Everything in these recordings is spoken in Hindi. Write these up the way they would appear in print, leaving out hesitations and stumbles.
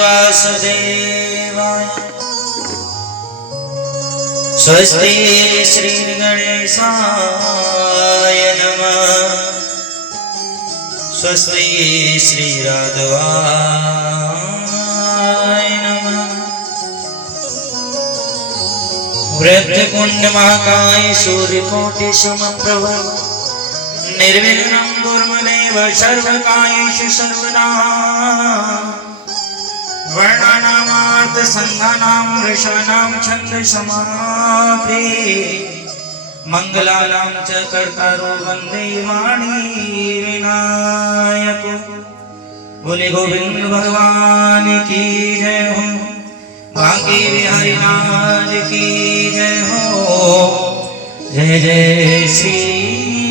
वासुदेवाय स्वस्ति श्री गणेशाय नमः। स्वस्ति श्री राघवाय नमः। वृद्धकुंड महाकाय सूर्यकोटि समप्रभ निर्विघ्नं कुर्मदेव सर्वकार्येषु सर्वदा। वर्णानामार्थ संघानां वृषाणां छन्दसमापि मंगलानां च कर्तारो वन्दे वाणी विनायको। बोले गोविंद भगवान की जय हो, बांके बिहारी लाल की जय हो। जय जय श्री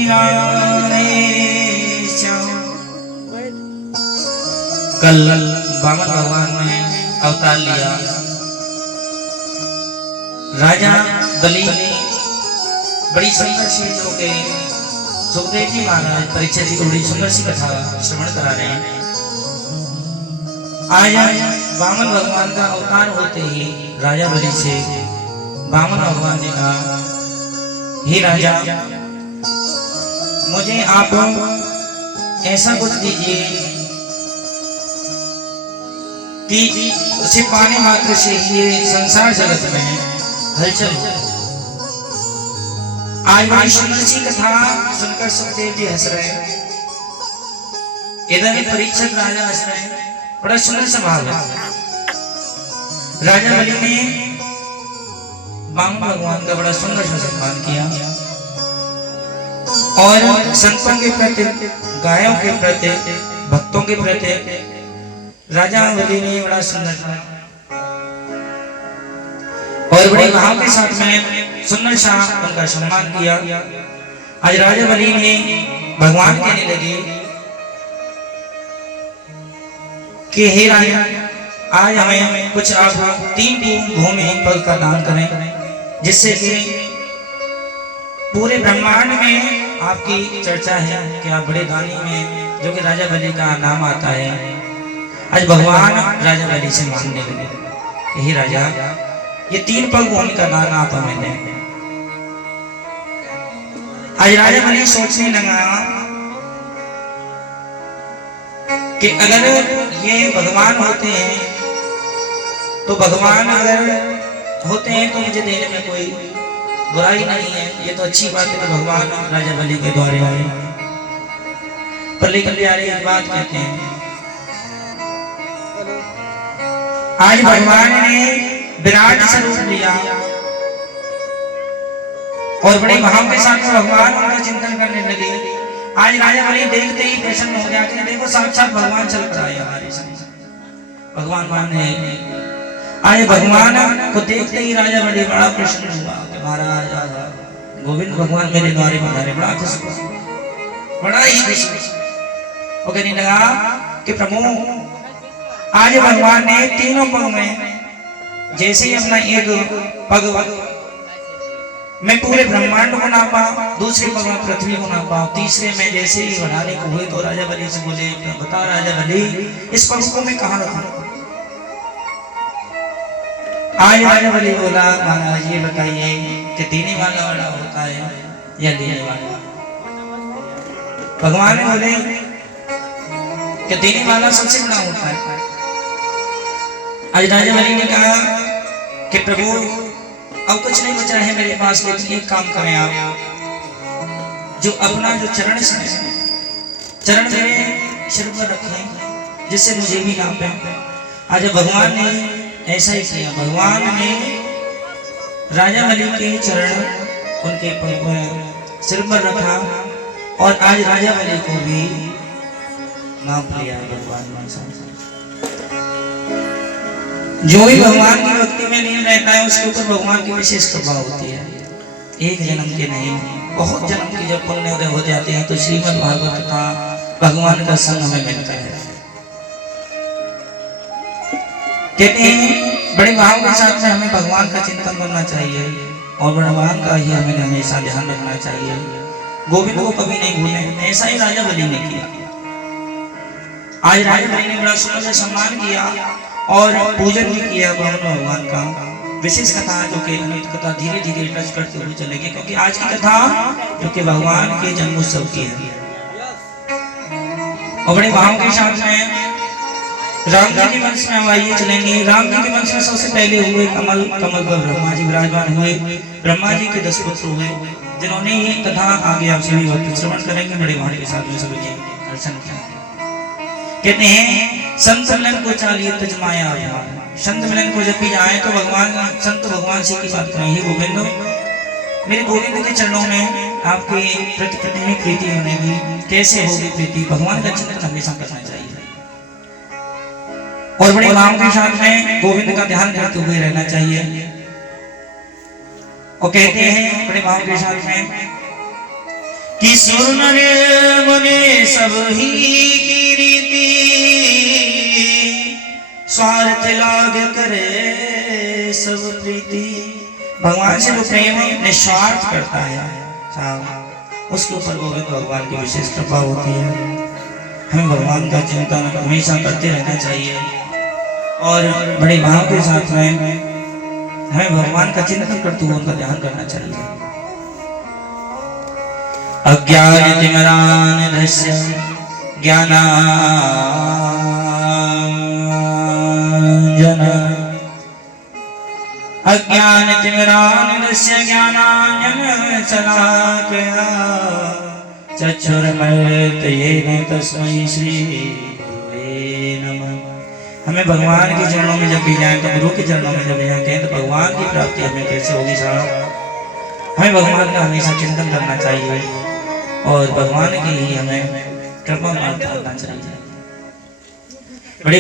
राम। कल वामन भगवान ने अवतार लिया। राजा बलि बड़ी सुंदर सी जो के सुखदेव जी महाराज परीक्षा जी को बड़ी सुंदर सी कथा श्रवण करा रहे हैं। आज वामन भगवान का अवतार होते ही राजा बलि से वामन भगवान ने कहा, हे राजा, मुझे आप ऐसा कुछ दीजिए कि उसे पाने मात्र से ये संसार जगत में हलचल हो। आज बड़ी सुंदर सी कथा सुनकर सुखदेव जी हंस रहे हैं, इधर परीक्षित राजा हंस रहे हैं। बड़ा सुंदर स्वभाव है। राजा बलि ने वामन भगवान का बड़ा सुंदर सा सम्मान किया और संतों के प्रति, गायों के प्रति, भक्तों के प्रति राजा बलि ने बड़ा सुंदर और बड़े भाव के साथ में सुंदर सा उनका सम्मान किया। आज राजा बलि ने भगवान कहने लगे कि हे राजा, आज हमें कुछ आप 3 भूमि पग का दान करें, जिससे कि पूरे ब्रह्मांड में आपकी चर्चा है कि आप बड़े दानी में, जो कि राजा बलि का नाम आता है। आज भगवान राजा बलि से मांगने लगे कि हे राजा, ये 3 पग भूमि का दान आप हमें दें। आज राजा बलि सोचने लगा कि अगर ये भगवान होते हैं तो भगवान अगर होते हैं तो मुझे देने में कोई बुराई नहीं है, ये तो अच्छी बात है कि भगवान राजा बलि के द्वारे आए। पर लेकिन प्यारे एक बात कहते हैं, आज भगवान ने विराट स्वरूप लिया और बड़े भाव के साथ में भगवान उनका चिंतन करने लगे। आज राजा बलि देखते ही प्रसन्न हो गया कि देखो साक्षात भगवान चल पड़ा है हमारे साथ। भगवान माने आज भगवान को देखते ही राजा बलि बड़ा प्रसन्न हुआ कि महाराज गोविंद भगवान मेरे द्वारे पधारे। बड़ा खुश, बड़ा ही खुश। वो कहने लगा कि प्रभु, आज भगवान ने 3 पग में जैसे ही अपना एक पग में पूरे ब्रह्मांड को नापा, दूसरे पग में पृथ्वी को नापा, तीसरे में जैसे ही बढ़ाने को हुए तो राजा बलि से बोले, बता राजा बलि, इस पग को मैं कहाँ रखूं? आज राजा बलि बोला, महाराज ये बताइए कि देने वाला बड़ा होता है या लेने वाला? भगवान ने बोले कि देने वाला सबसे बड़ा होता है। आज राजा बलि ने कहा कि प्रभु, अब कुछ नहीं बचा है मेरे पास, लेकिन एक काम करें आप, जो अपना जो चरण मेरे सिर पर रखें, जिससे मुझे भी नाम पे। आज भगवान ने ऐसा ही किया। भगवान ने राजा बलि के चरण उनके सिर पर रखा और आज राजा बलि को भी नाम लिया भगवान। जो भी भगवान की भक्ति में लीन रहता है उसके ऊपर भगवान की विशेष कृपा होती है। एक जन्म के नहीं, बहुत जन्म की जब पुण्य उदय हो जाते हैं तो श्रीमद् भागवत का भगवान का संग हमें मिलता है। कहते हैं बड़े भाव के साथ में हमें भगवान का चिंतन करना चाहिए और भगवान का ही हमें हमेशा ध्यान रखना चाहिए। गोविंद को कभी नहीं भूलें। ऐसा ही राजा बलि ने किया। आज राजा भाई ने बड़ा सुंदर सम्मान किया और पूजन भी किया भगवान का। विशेष कथा जो कि अनंत कथा धीरे धीरे टच करते हुए चलेगी, क्योंकि आज की कथा जो कि भगवान के जन्मोत्सव की है और बड़े भाव के साथ में राम जी के वंश में हम आइए चलेंगे। राम जी के वंश में सबसे पहले हुए कमल पर ब्रह्मा जी विराजमान हुए। ब्रह्मा जी के 10 पुत्र हुए, जिन्होंने ये कथा आगे आप सभी वक्त श्रवण करेंगे। बड़े भाव के साथ में सभी दर्शन करेंगे। कहते हैं संत मिलन को चालिए तजमाया, संत मिलन को जब भी जाए तो भगवान संत भगवान से की बात करें। हे गोविंद, मेरे गोविंद के चरणों में आपके प्रति कितनी प्रीति होगी, कैसे होगी प्रीति? भगवान का चिंतन हमेशा करना चाहिए और बड़े भाव के साथ में गोविंद का ध्यान करते हुए रहना चाहिए। और कहते हैं बड़े भाव के साथ में कि सुर नर मुनि सब ही की रीति, स्वार्थ लाग करे सब प्रीति। भगवान से जो प्रेम निस्वार्थ करता है उसके ऊपर गोविंद भगवान की विशेष कृपा होती है। हमें भगवान का चिंतन हमेशा करते रहना चाहिए और बड़े भाव के साथ में हमें भगवान का चिंतन करते हुए उनका ध्यान करना चाहिए। अज्ञानतिमिरान्धस्य ज्ञानाञ्जन, अज्ञानतिमिरान्धस्य ज्ञानाञ्जनशलाकया चक्षुर्मृतयेन तस्मै श्री गुरुवे नमः। हमें भगवान के चरणों में जब भी जाएं तो गुरु के चरणों में जब जाएं तो भगवान की प्राप्ति हमें कैसे होगी साहब? हमें भगवान का हमेशा चिंतन करना चाहिए और भगवान की ही हमें कृपा प्राप्त करना चाहिए। बड़ी